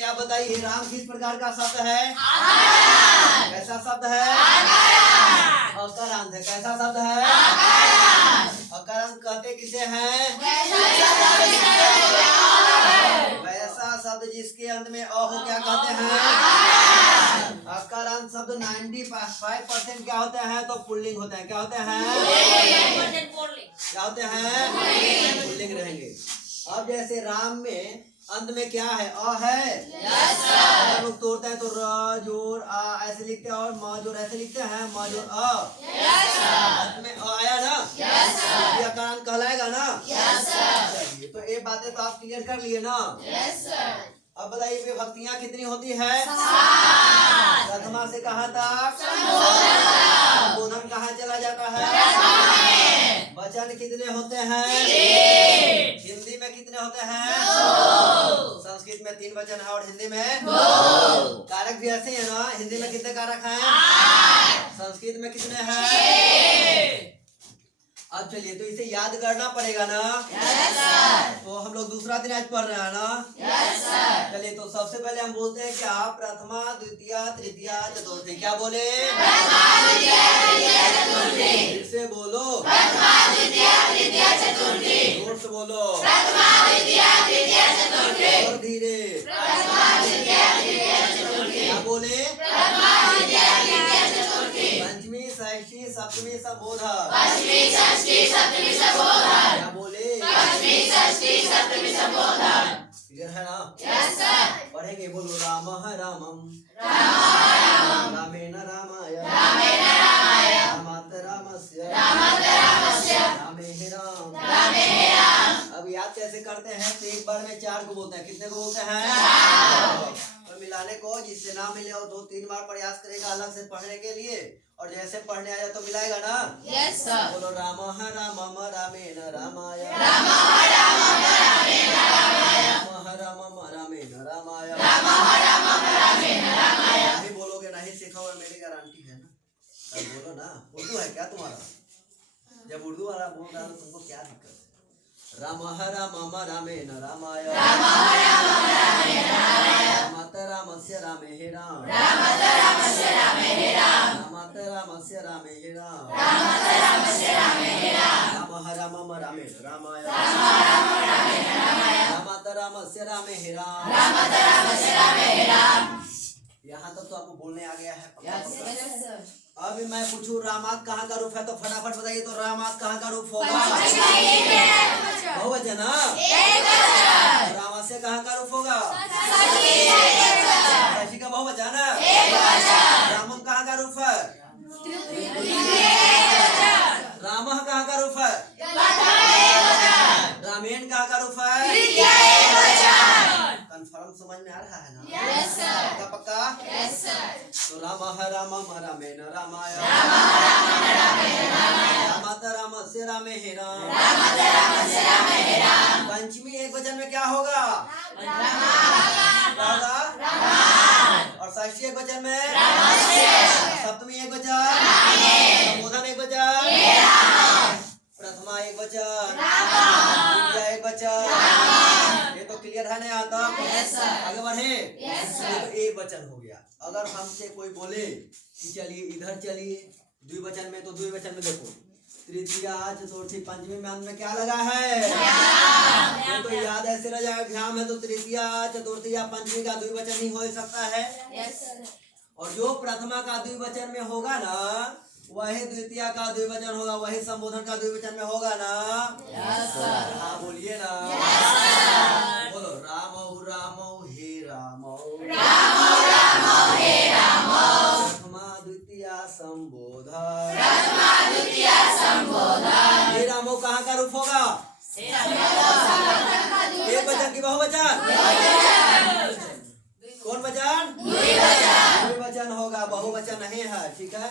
क्या बताइए राम किस प्रकार का शब्द है? कैसा शब्द है? अकारांत है। कैसा शब्द है? अकारांत कहते किसे हैं? वैसा शब्द जिसके अंत में अ हो क्या कहते हैं? अकारांत शब्द 95% क्या होते हैं? तो पुल्लिंग होते हैं। क्या होते हैं? क्या होते हैं? पुल्लिंग रहेंगे। अब जैसे राम में अंत में क्या है? अ है। हम लोग तोड़ते हैं तो र जोर आ ऐसे लिखते हैं और म जोर ऐसे लिखते हैं। म जोर अ। अंत में अ आया ना? ये अकारांत कहलाएगा ना? चलिए तो ये बातें तो आप क्लियर कर लिए ना? अब बताइए विभक्तियाँ कितनी होती है? प्रथमा से कहाँ तक? संबोधन कहाँ चला जाता है? वचन कितने होते हैं? हिंदी में कितने होते हैं? संस्कृत में 3 वचन है और हिंदी में 2। कारक भी ऐसे है ना? हिंदी में कितने कारक हैं? 8। संस्कृत में कितने हैं? अब चलिए तो इसे याद करना पड़ेगा ना? तो हम लोग दूसरा दिन आज पढ़ रहे हैं ना? चलिए तो सबसे पहले हम बोलते हैं क्या? प्रथमा द्वितीया तृतीया चतुर्थी। क्या बोले? फिर से बोलो। जोर से बोलो। और धीरे। क्या बोले? पंचमी षष्ठी सप्तमी संबोधन। क्या बोले? क्लियर है ना? पढ़ेंगे। बोलो राम रामम रामेण रामाय रामात रामस्य रामे राम। अब याद कैसे करते हैं? तो एक बार में 4 को बोलते हैं। कितने को बोलते हैं? और मिलाने को जिससे ना मिले और 2-3 बार प्रयास करेगा अलग से पढ़ने के लिए और जैसे पढ़ने आया तो मिलाएगा ना? बोलो राम रामम रामेण रामाय राम रामम रामेण रामाय। नहीं बोलोगे नहीं सीखोगे मेरी गारंटी है ना? तब बोलो ना। उर्दू है क्या तुम्हारा? जब उर्दू वाला बोल रहा है तो तुमको क्या दिक्कत है? राम रामम रामेण रामाय रामात रामस्य रामे राम रामात रामस्य रामे राम राम रामम रामेण रामाय रामात रामस्य रामे राम। यहाँ तक तो आपको बोलने आ गया है? अभी मैं पूछूं रामात कहाँ का रूप है तो फटाफट बताइए। तो रामात कहाँ का रूप होगा? बहुवचन। रामस्य कहाँ का रूप होगा? षष्ठी का बहुवचन। रामम कहाँ का रूप है? रामः कहाँ का रूप है? रामेण कहाँ का रूप है? कंफर्म समझ में आ रहा है ना? पक्का? तो रामः रामम रामेण रामाय रामात रामस्य रामे राम। पंचमी एक वचन में क्या होगा? और षष्ठी एक वचन में? सप्तमी एक वचन? संबोधन एक वचन? प्रथमा एक वचन? द्वितीया एक वचन? ये तो क्लियर है ना? आता आगे बढ़े। तो एक वचन हो गया। अगर हमसे कोई बोले कि चलिए इधर चलिए द्विवचन में, तो द्विवचन में देखो तृतीया चतुर्थी पंचमी में अंत में क्या लगा है? तो याद ऐसे रह जाएगा। भ्याम है तो तृतीया चतुर्थी या पंचमी का द्विवचन ही हो सकता है। और जो प्रथमा का द्विवचन में होगा ना वही द्वितीय का द्विवचन होगा, वही संबोधन का द्विवचन में होगा ना? हाँ बोलिए ना। बोलो रामौ रामौ हे रामौ प्रथमा द्वितीया संबोधन। हे रामौ कहाँ का रूप होगा? एक वचन की बहुवचन? कौन वचन? द्विवचन होगा, बहुवचन नहीं है। ठीक है।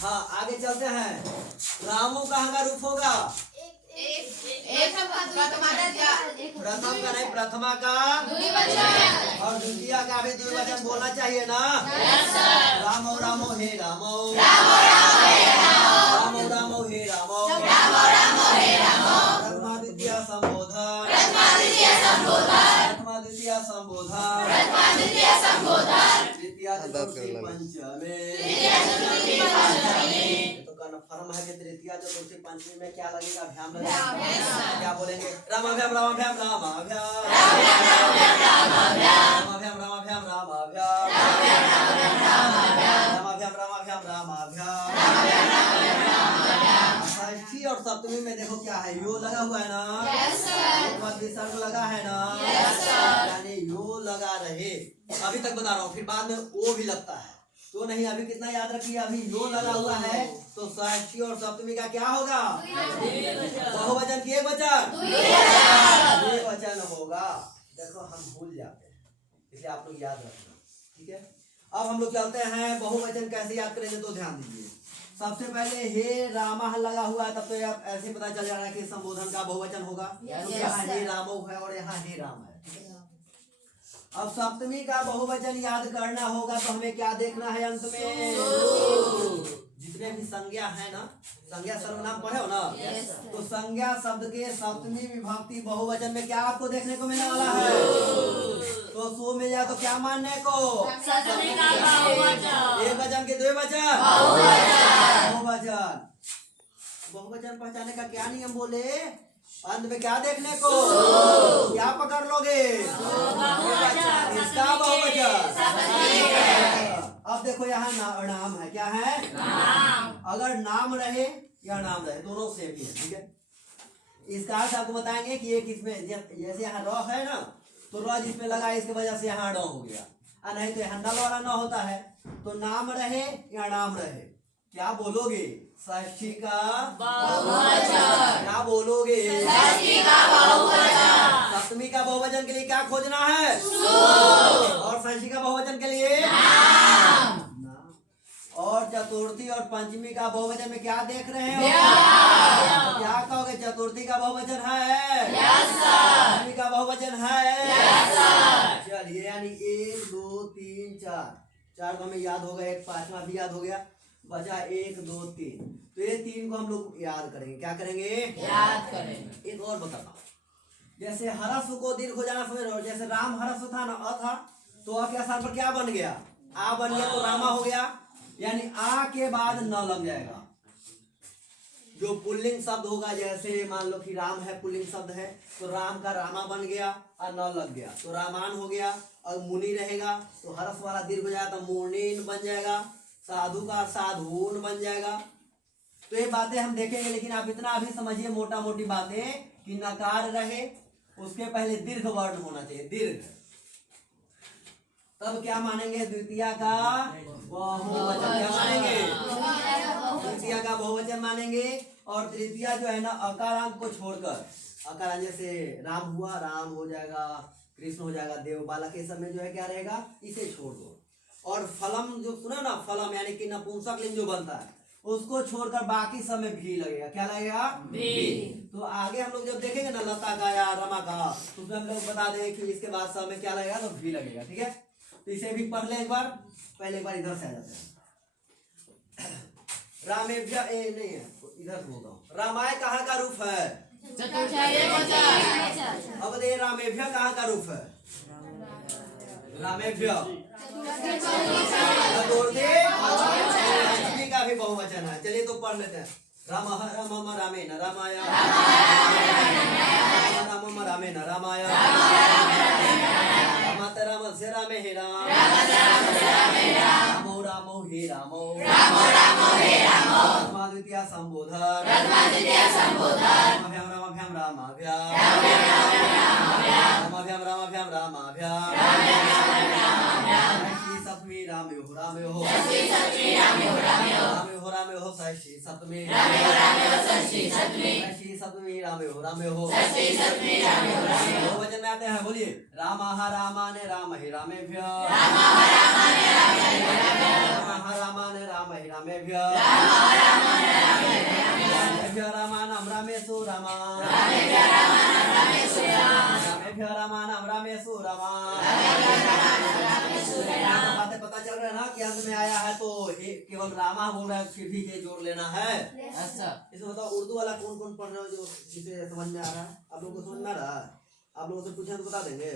हाँ आगे चलते हैं। रामो कहाँ का रूप होगा? प्रथम का नहीं, प्रथमा का और द्वितीय का भी द्विवचन बोलना चाहिए ना? रामो रामो हे रामो रामो रामो हे रामो प्रथमा द्वितीय संबोधन प्रथमा द्वितीय संबोधन तृतीया चतुर्थी पंचमी। तो कन्फर्म है कि तृतीया चतुर्थी पंचमी में क्या लगेगा? भ्याम लगेगा। क्या बोलेंगे? रामाभ्याम रामाभ्याम रामाभ्याम रामाभ्याम रामाभ्याम रामाभ्याम रामाभ्याम रामाभ्याम रामाभ्याम। षष्ठी और सप्तमी में देखो क्या है, यो लगा हुआ है ना, विसर्ग लगा है ना, यानी यो लगा रहे। अभी तक बता रहा हूँ, फिर बाद में वो भी लगता है तो नहीं। अभी कितना याद रखिए, अभी यो लगा हुआ है तो षष्ठी और सप्तमी का क्या होगा? बहुवचन की एक वचन होगा। देखो हम भूल जाते हैं, इसलिए आप लोग याद रखना, ठीक है। अब हम लोग चलते हैं बहुवचन कैसे याद करेंगे, तो ध्यान दीजिए। सबसे पहले हे रामा लगा हुआ है, तब तो आप ऐसे पता चल जा रहा है कि संबोधन का बहुवचन होगा। यहाँ हे रामो है और यहाँ हे राम है। अब सप्तमी का बहुवचन याद करना होगा तो हमें क्या देखना है? अंत में जितने भी संज्ञा है ना, संज्ञा सर्वनाम पढ़े हो ना, तो संज्ञा शब्द के सप्तमी विभक्ति बहुवचन में क्या आपको देखने को मिलने वाला है? तो सो मिल जाए तो क्या मानने को? एक वचन के दो वचन बहुवचन। बहुवचन पहचाने का क्या नियम बोले? अंत में क्या देखने को? क्या पकड़ लोगे? इसका बहुवचन। अब देखो यहाँ नाम है, क्या है? अगर नाम रहे या नाम रहे दोनों सेम ही है, ठीक है। इसका अर्थ आपको बताएंगे कि एक इसमें जैसे यहाँ र है ना, तो र जिसमें लगा इसकी वजह से यहाँ ड हो गया, और नहीं तो यहाँ नल वाला न होता है। तो नाम रहे या नाम रहे, क्या बोलोगे? षष्ठी का बहुवचन। क्या बोलोगे? षष्ठी का बहुवचन। सप्तमी का बहुवचन के लिए क्या खोजना है? और षष्ठी का बहुवचन के लिए नाम। और चतुर्थी और पंचमी का बहुवचन में क्या देख रहे हो? क्या कहोगे? चतुर्थी का बहुवचन है, पंचमी का बहुवचन है। चलिए, यानी 1 2 3 4 तो हमें याद हो गया, एक पांचवा भी याद हो गया, बचा 1 2 3। तो ये 3 को हम लोग याद करेंगे। क्या करेंगे? याद करेंगे। एक और बताता हूँ, जैसे हरस्व को दीर्घ हो जाना समझ रहे हो। जैसे राम हरस्व था ना, अ था, तो अ के स्थान पर क्या बन गया? आ बन गया, तो रामा हो गया। यानी आ के बाद न लग जाएगा। जो पुल्लिंग शब्द होगा, जैसे मान लो कि राम है, पुल्लिंग शब्द है, तो राम का रामा बन गया और न लग गया तो रामान हो गया। और मुनि रहेगा तो हरस वाला दीर्घ हो जाएगा तो मुनीन बन जाएगा। साधु का साधुन बन जाएगा। तो ये बातें हम देखेंगे, लेकिन आप इतना अभी समझिए मोटा मोटी बातें कि नकार रहे, उसके पहले दीर्घ वर्ण होना चाहिए, दीर्घ। तब क्या मानेंगे? द्वितीया का बहुवचन। क्या मानेंगे? द्वितीया का बहुवचन मानेंगे। और तृतीया जो है ना, अकारांत को छोड़कर, अकारांत जैसे राम हुआ, राम हो जाएगा, कृष्ण हो जाएगा, देव बालक, के सब में जो है क्या रहेगा? इसे छोड़ दो। और फलम जो सुना ना, फलम यानी कि नपुंसक लिंग जो बनता है, उसको छोड़कर बाकी सब में भी लगेगा। क्या लगेगा? भी। तो आगे हम लोग जब देखेंगे ना लता का या रमा का, तो उसमें हम लोग बता देंगे कि इसके बाद सब में क्या लगेगा, तो भी लगेगा, ठीक है। तो इसे भी पढ़ ले एक बार। पहले एक बार इधर से आ जाते हैं। रामेभ्य नहीं है, इधर से बोलता हूँ। रामाय कहाँ का रूप है? अब दे रामेभ्य कहाँ का रूप है? रामेभ्य पंचमी का भी बहुवचन है। चलिए तो पढ़ लेते हैं। राम राम रामेण रामाय, राम रामेण रामाय, रामत राम से रामे हे राम, रामो रामो हे रामो, द्वितीया संबोधन, रामाभ्याम रामाभ्याम रामाभ्याम, रामाभ्याम रामाभ्याम रामाभ्याम, सप्तमी रामयो रामयो, रामयो रामयो षष्ठी सप्तमी, षष्ठी सप्तमी रामयो रामयो। बहुवचन में आते हैं, बोलिए। रामः रामाने रामहि रामेभ्य, रामः रामाने रामहि रामेभ्य, रामानां रामेषु रामा, रामेभ्य रामानां रामेषु रामा। बातें पता चल रहा है ना कि अंत में आया है तो केवल रामा बोल रहा है, फिर भी ये जोड़ लेना है। अच्छा, इसमें बताओ उर्दू वाला कौन कौन पढ़ रहे हो जो जिसे समझ में आ रहा है? आप लोगों को समझ में आ रहा है? आप लोगों से पूछे तो बता देंगे।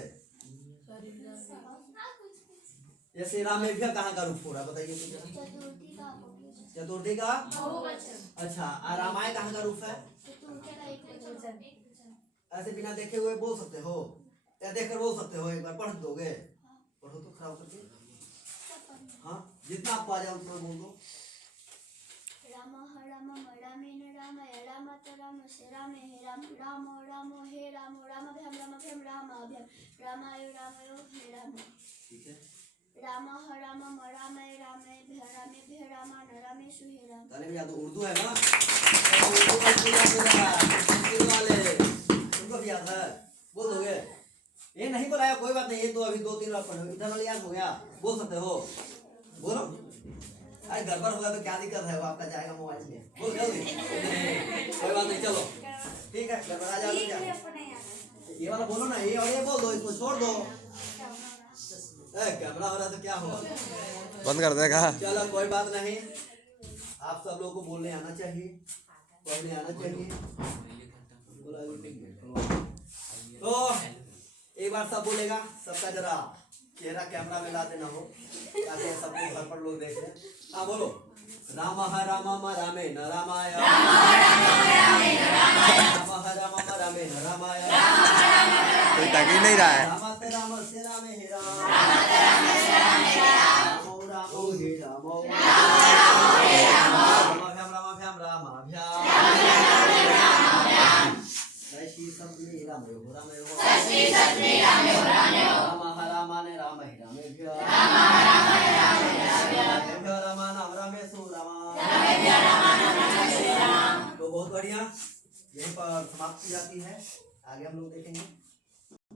जैसे रामेभ्य कहाँ का रूप हो रहा है बताइए तो जरा। चतुर्थी का अच्छा, और रामायण कहाँ का रूप है? ऐसे बिना देखे हुए बोल सकते हो या देखकर बोल सकते हो? एक बार पढ़ दोगे? पढ़ो तो खराब करके। हाँ, जितना आपको आ जाए उतना बोल दो। राम राम रामेण रामाय राम राम से रामे हे राम राम राम हे राम राम भ्याम रामाभ्याम रामाय रामयो हे राम। ठीक है। राम राम रामाय रामे भे राम रामेशु हे राम। ताले में याद उर्दू है ना, तो उर्दू का स्कूल याद हो रहा है, स्कूल वाले उनको भी याद है, बोल दोगे? ये नहीं बुलाया कोई बात नहीं, ये तो अभी 2-3 बार पढ़ो, इधर वाले याद हो गया, बोल सकते हो, बोलो। अरे गड़बड़ होगा तो क्या दिक्कत है, वो आपका जाएगा मोबाइल में, बोल जल्दी। कोई बात नहीं, चलो ठीक है, गड़बड़ा जाओ तो क्या, ये वाला बोलो ना, ये और ये बोल दो, इसको छोड़ दो। कैमरा हो रहा तो क्या हुआ, बंद कर देगा। चलो कोई बात नहीं, आप सब लोगों को बोलने आना चाहिए, पढ़ने आना चाहिए। तो एक बार सब बोलेगा, सबका जरा चेहरा कैमरा में ला देना हो ताकि सबको घर पर लोग देख लें। हाँ बोलो। राम राम रामे न रामाय राम राम रामे न रामाय कोई तक ही नहीं रहा है। राम से रामे हे राम राम हे राम रामाभ्याम श्री सब्जी रामयो रामयो राम रामाने राम हे रामेभ्य राम नाम रामेशु राम। तो बहुत बढ़िया, यहीं पर समाप्त की जाती है, आगे हम लोग देखेंगे।